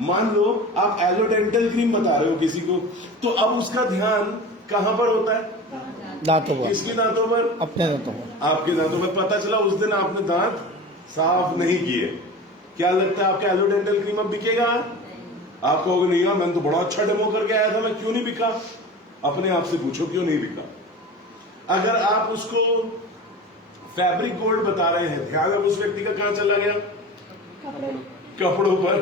मान लो आप एलोडेंटल क्रीम बता रहे हो किसी को, तो अब उसका ध्यान कहां पर होता है? दांतों पर। किसके दांतों पर? अपने दांतों पर। आपके दांतों पर। पता चला उस दिन आपने दांत साफ नहीं किए, क्या लगता है आपका एलोडेंटल क्रीम अब बिकेगा? आप कहोगे नहीं यार मैंने तो बड़ा अच्छा डेमो करके आया था, मैं क्यों नहीं बिका? अपने आप से पूछो क्यों नहीं बिका। अगर आप उसको फैब्रिक गोल्ड बता रहे हैं, ध्यान अब उस व्यक्ति का कहां चला गया? कपड़ों पर,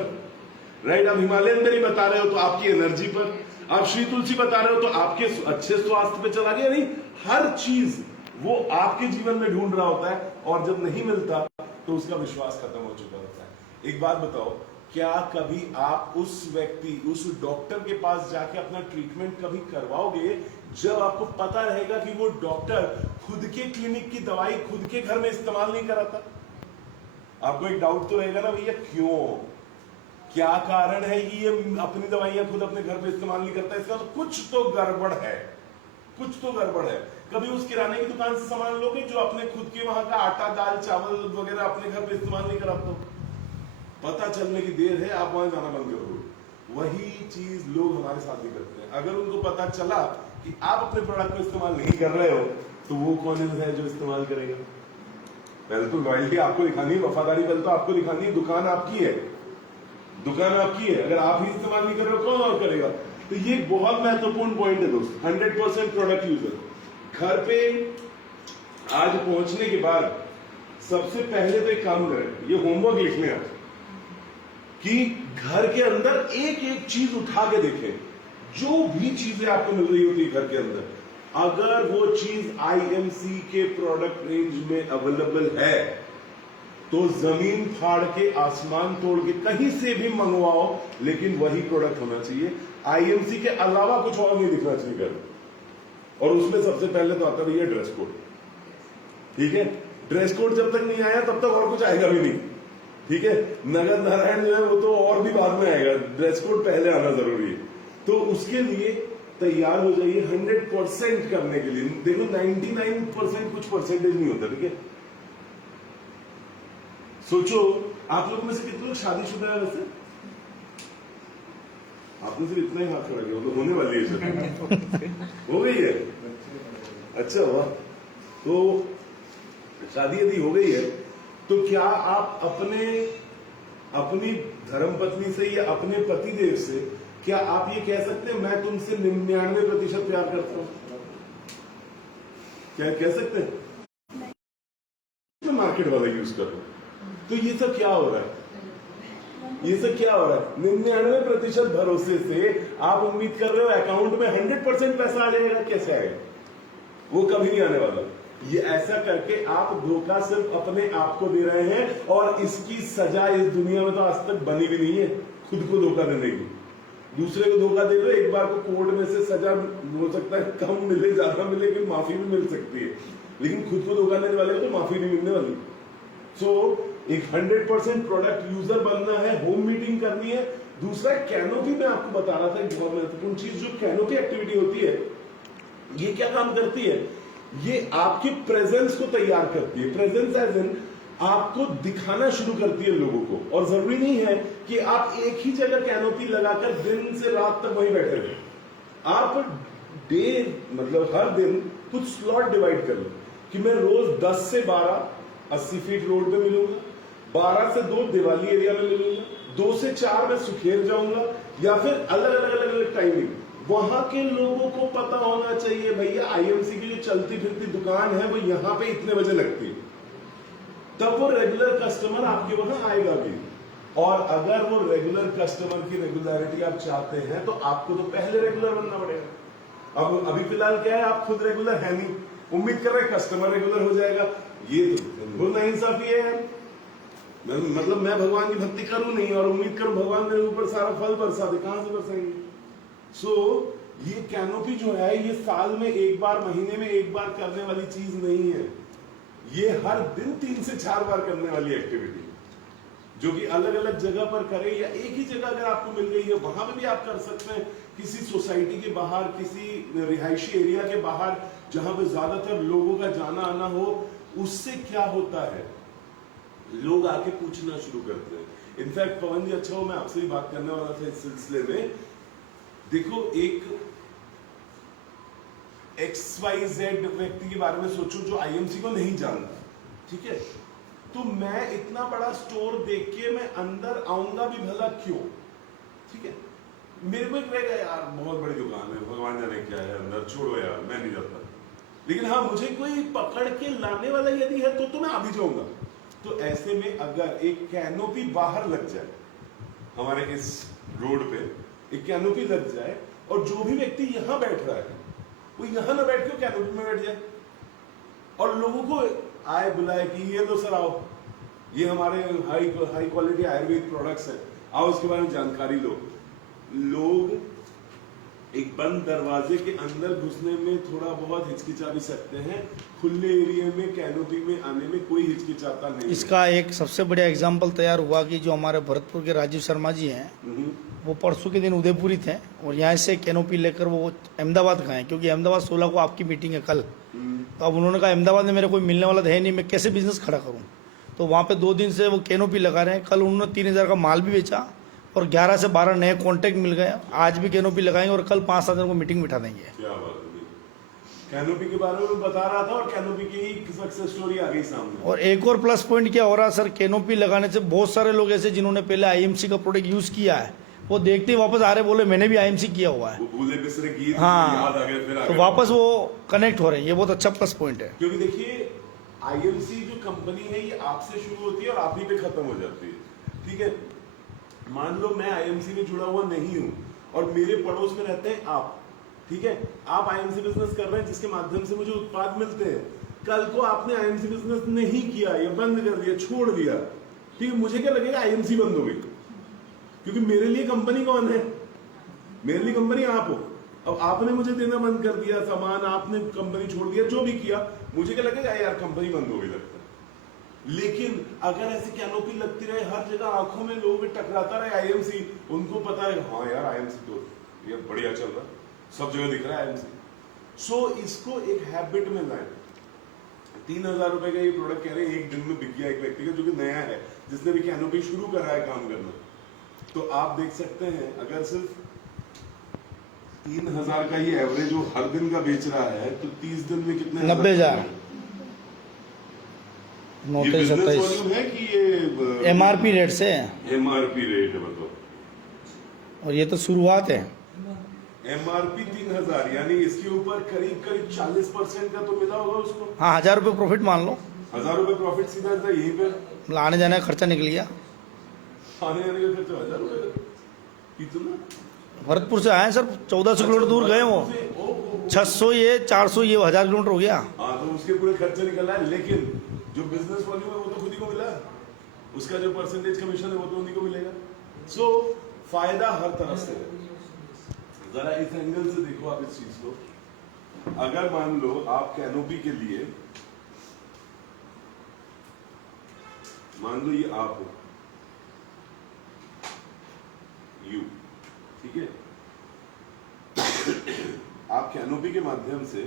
राइट। आप हिमालयन बेरी बता रहे हो तो आपकी एनर्जी पर, आप श्री तुलसी बता रहे हो तो आपके अच्छे स्वास्थ्य पे चला गया। नहीं, हर चीज वो आपके जीवन में ढूंढ रहा होता है, और जब नहीं मिलता तो उसका विश्वास खत्म हो चुका होता है। एक बात बताओ, क्या कभी आप उस व्यक्ति, उस डॉक्टर के पास जाके अपना ट्रीटमेंट कभी करवाओगे जब आपको पता रहेगा कि वो डॉक्टर खुद के क्लिनिक की दवाई खुद के घर में इस्तेमाल नहीं कराता? आपको एक डाउट तो रहेगा ना भैया, क्यों, क्या कारण है कि ये अपनी दवाइयां खुद अपने घर पे इस्तेमाल नहीं करता? इसका तो कुछ तो गड़बड़ है, कुछ तो गड़बड़ है। कभी उस किराने की दुकान से सामान लोगे जो अपने खुद के वहां का आटा दाल चावल वगैरह अपने घर पे इस्तेमाल नहीं कराते? पता चलने की देर है, आप वहां जाना बंद करोगे। वही चीज लोग हमारे साथ भी करते हैं। अगर उनको पता चला कि आप अपने प्रोडक्ट को इस्तेमाल नहीं कर रहे हो तो वो कौन है जो इस्तेमाल करेगा? पहले तो लॉयल्टी आपको दिखानी है, वफादारी पहले तो आपको दिखानी है। दुकान आपकी है, दुकान आपकी है, अगर आप ही इस्तेमाल नहीं कर रहे हो कौन और करेगा? तो ये बहुत महत्वपूर्ण पॉइंट है दोस्त। 100% प्रोडक्ट यूजर घर पे आज पहुंचने के बाद सबसे पहले तो एक काम करें, ये होमवर्क लिख लें आज, कि घर के अंदर एक एक चीज उठा के देखें। जो भी चीजें आपको मिल रही होती है घर के अंदर, अगर वो चीज आईएमसी के प्रोडक्ट रेंज में अवेलेबल है तो जमीन फाड़ के आसमान तोड़ के कहीं से भी मंगवाओ, लेकिन वही प्रोडक्ट होना चाहिए। आईएमसी के अलावा कुछ और नहीं दिखना चाहिए घर। और उसमें सबसे पहले तो आता है भैया ड्रेस कोड। ठीक है, ड्रेस कोड जब तक नहीं आया तब तक और कुछ आएगा भी नहीं। ठीक है, नगद नारायण जो है वो तो और भी बाद में आएगा, ड्रेस कोड पहले आना जरूरी है। तो उसके लिए तैयार हो जाइए 100% करने के लिए। देखो 99% कुछ परसेंटेज नहीं होता। ठीक है, सोचो आप लोग में से कितने लोग शादीशुदा है? वैसे आपने सिर्फ इतना ही हाथ खड़ा किया, तो होने वाली है शादी हो गई है? अच्छा वाह। तो शादी यदि हो गई है तो क्या आप अपनी धर्मपत्नी से या अपने पतिदेव से क्या आप ये कह सकते हैं मैं तुमसे 99% प्यार करता हूं? क्या कह सकते हैं? मैं मार्केट वाला यूज कर रहा हूं। तो ये सब क्या हो रहा है? ये सब क्या हो रहा है? 99% भरोसे से आप उम्मीद कर रहे हो अकाउंट में 100% पैसा आ जाएगा। कैसे आएगा? वो कभी नहीं आने वाला। ये ऐसा करके आप धोखा सिर्फ अपने आप को दे रहे हैं, और इसकी सजा इस दुनिया में तो आज तक बनी भी नहीं है। खुद को धोखा देने की, दूसरे को धोखा दे दो, एक बार को कोर्ट में से सजा हो सकता है कम मिले ज्यादा मिले, कि माफी भी मिल सकती है, लेकिन खुद को धोखा देने वाले को तो माफी नहीं मिलने वाली। सो एक 100% प्रोडक्ट यूजर बनना है, होम मीटिंग करनी है। दूसरा कैनोपी, मैं आपको बता रहा था एक बहुत महत्वपूर्ण चीज, जो कैनोपी एक्टिविटी होती है, ये क्या काम करती है? ये आपके प्रेजेंस को तैयार करती है। प्रेजेंस एज इन आपको दिखाना शुरू करती है लोगों को। और जरूरी नहीं है कि आप एक ही जगह कैनोपी लगाकर दिन से रात तक वहीं बैठे रहे। आप मतलब हर दिन कुछ स्लॉट डिवाइड कर लो कि मैं रोज 10 से 12 80 फीट रोड पे मिलूंगा, 12 से 2 दिवाली एरिया में मिलूंगा, 2 से 4 में सुखेर जाऊंगा, या फिर अलग अलग टाइमिंग। वहां के लोगों को पता होना चाहिए भैया आईएमसी की जो चलती फिरती दुकान है वो यहां पे इतने बजे लगती है, तब वो रेगुलर कस्टमर आपके वहां आएगा भी। और अगर वो रेगुलर कस्टमर की रेगुलरिटी आप चाहते हैं तो आपको तो पहले रेगुलर बनना पड़ेगा। अब अभी फिलहाल क्या है, आप खुद रेगुलर है नहीं, उम्मीद कर रहे हैं कस्टमर रेगुलर हो जाएगा। ये तो नाइंसाफी है। मतलब मैं भगवान की भक्ति करूं नहीं और उम्मीद करूं भगवान मेरे ऊपर सारा फल बरसा दे, कहां से बरसाएंगे? ये कैनोपी जो है ये साल में एक बार, महीने में एक बार करने वाली चीज नहीं है। ये हर दिन 3 से 4 बार करने वाली एक्टिविटी, जो कि अलग अलग जगह पर करें, या एक ही जगह अगर आपको मिल गई है वहां पे भी आप कर सकते हैं। किसी सोसाइटी के बाहर, किसी रिहायशी एरिया के बाहर, जहां पे ज्यादातर लोगों का जाना आना हो। उससे क्या होता है, लोग आके पूछना शुरू करते हैं इनफैक्ट पवन जी अच्छा हो मैं आपसे भी बात करने वाला था इस सिलसिले में। देखो एक XYZ व्यक्ति के बारे में सोचो जो IMC को नहीं जानता, ठीक है, तो मैं इतना बड़ा स्टोर देख के मैं अंदर आऊंगा भी भला क्यों, ठीक है। मेरे को एक रहेगा यार बहुत बड़ी दुकान है, भगवान जाने क्या है अंदर, छोड़ो यार मैं नहीं जाता। लेकिन हाँ मुझे कोई पकड़ के लाने वाला यदि है तो मैं आ भी जाऊंगा। तो ऐसे में अगर एक कैनोपी बाहर लग जाए हमारे इस रोड पे, एक कैनोपी लग जाए और जो भी व्यक्ति यहाँ बैठ रहा है वो यहाँ ना बैठ के कैनोपी में बैठ जाए और लोगों को आए बुलाए कि ये लो सर आओ, ये हमारे हाई क्वालिटी आयुर्वेद प्रोडक्ट्स हैं, आओ इसके बारे में जानकारी लो। लोग एक बंद दरवाजे के अंदर घुसने में थोड़ा बहुत हिचकिचा भी सकते हैं, खुले एरिया में कैनोपी में आने में कोई हिचकिचाता नहीं। इसका एक सबसे बढ़िया एग्जाम्पल तैयार हुआ कि जो हमारे भरतपुर के राजीव शर्मा जी हैं, वो परसों के दिन उदयपुरी थे और यहाँ से कैनोपी लेकर वो अहमदाबाद गए, क्योंकि अहमदाबाद 16 को आपकी मीटिंग है कल। तो अब उन्होंने कहा अहमदाबाद में मेरे कोई मिलने वाला है नहीं, मैं कैसे बिजनेस खड़ा करूँ। तो वहाँ पे 2 दिन से वो कैनोपी लगा रहे हैं। कल उन्होंने 3000 का माल भी बेचा और 11 से 12 नए कॉन्टैक्ट मिल गए। आज भी कैनोपी लगाएंगे और कल 5-7 दिन को मीटिंग बिठा देंगे। क्या बात है, कैनोपी के बारे में बता रहा था और कैनोपी की ही सक्सेस स्टोरी आ गई सामने। और एक और प्लस पॉइंट क्या हो रहा है सर, कैनोपी लगाने से बहुत सारे लोग ऐसे जिन्होंने पहले IMC का प्रोडक्ट यूज किया है, वो देखते ही वापस आ रहे, बोले मैंने भी IMC किया हुआ है, वो भूले बिसरे गीत हाँ, याद आ गए, फिर आ तो गए। वापस वो कनेक्ट हो रहे हैं। ये बहुत अच्छा प्लस पॉइंट है, क्योंकि देखिए IMC जो कंपनी है ये आपसे शुरू होती है और आप ही पे खत्म हो जाती है, ठीक है। मान लो मैं IMC में जुड़ा हुआ नहीं हूं और मेरे पड़ोस में रहते हैं आप, ठीक है, आप IMC बिजनेस कर रहे हैं जिसके माध्यम से मुझे उत्पाद मिलते हैं। कल को आपने IMC बिजनेस नहीं किया या बंद कर दिया, छोड़ दिया, ठीक है, मुझे क्या लगेगा IMC बंद हो गई, क्योंकि मेरे लिए कंपनी कौन है, मेरे लिए कंपनी आप हो। अब आपने मुझे देना बंद कर दिया सामान, आपने कंपनी छोड़ दिया, जो भी किया, मुझे क्या लगेगा यार कंपनी बंद हो गई लगता है। लेकिन अगर ऐसी कैनोपी लगती रहे हर जगह, आंखों में लोगों में टकराता रहे IMC, उनको पता है हाँ यार IMC तो ये बढ़िया चल रहा है, सब जगह दिख रहा है IMC। सो इसको एक हैबिट में लाए। 3000 रुपए का ये प्रोडक्ट कह रहे हैं एक दिन में बिक गया एक व्यक्ति का, जो कि नया है, जिसने भी कैनोपी शुरू करा है काम करना। तो आप देख सकते हैं अगर सिर्फ 3000 का ये एवरेज वो हर दिन का बेच रहा है तो 30 दिन में कितने 90,000 ये बिजनेस वॉल्यूम है कि ये MRP रेट से, MRP रेट है बताओ। और ये तो शुरुआत है। MRP 3000 यानी इसके ऊपर करीब 40% का तो मिला होगा उसको। हाँ, 1000 रुपये प्रॉफिट मान लो, 1000 रुपए प्रॉफिट सीधा था यहीं पे, आने जाने का खर्चा निकल गया। आने जाने का खर्चा 1000 रुपए कितना। भरतपुर से आए सर, 1400 किलोमीटर दूर गए, वो 600 ये 400 ये 1000 किलोमीटर हो गया। हाँ तो उसके पूरे खर्चे निकल रहा है, लेकिन जो बिजनेस वॉल्यूम है वो तो खुद ही को मिला, उसका जो परसेंटेज कमीशन है वो तो उन्हीं को मिलेगा। सो फायदा हर तरफ से है। जरा इस एंगल से देखो आप इस चीज को। अगर मान लो आप कैनोपी के लिए, मान लो ये आप हो, यू, ठीक है, आप कैनोपी के माध्यम से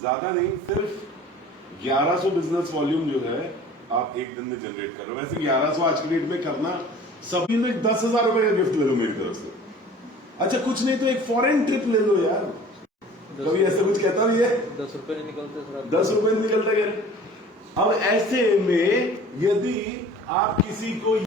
ज्यादा नहीं सिर्फ 1100 बिजनेस वॉल्यूम जो है आप एक दिन में जनरेट कर रहे हो। वैसे 1100 आज की डेट में करना, सभी में 10,000 रुपए का गिफ्ट ले लो मेरी तरफ से। अच्छा कुछ नहीं तो एक फॉरेन ट्रिप ले लो यार, कभी ऐसा कुछ कहता भी है, 10 रुपए नहीं निकलते, 10 रुपए निकलता है। अब ऐसे में यदि आप किसी को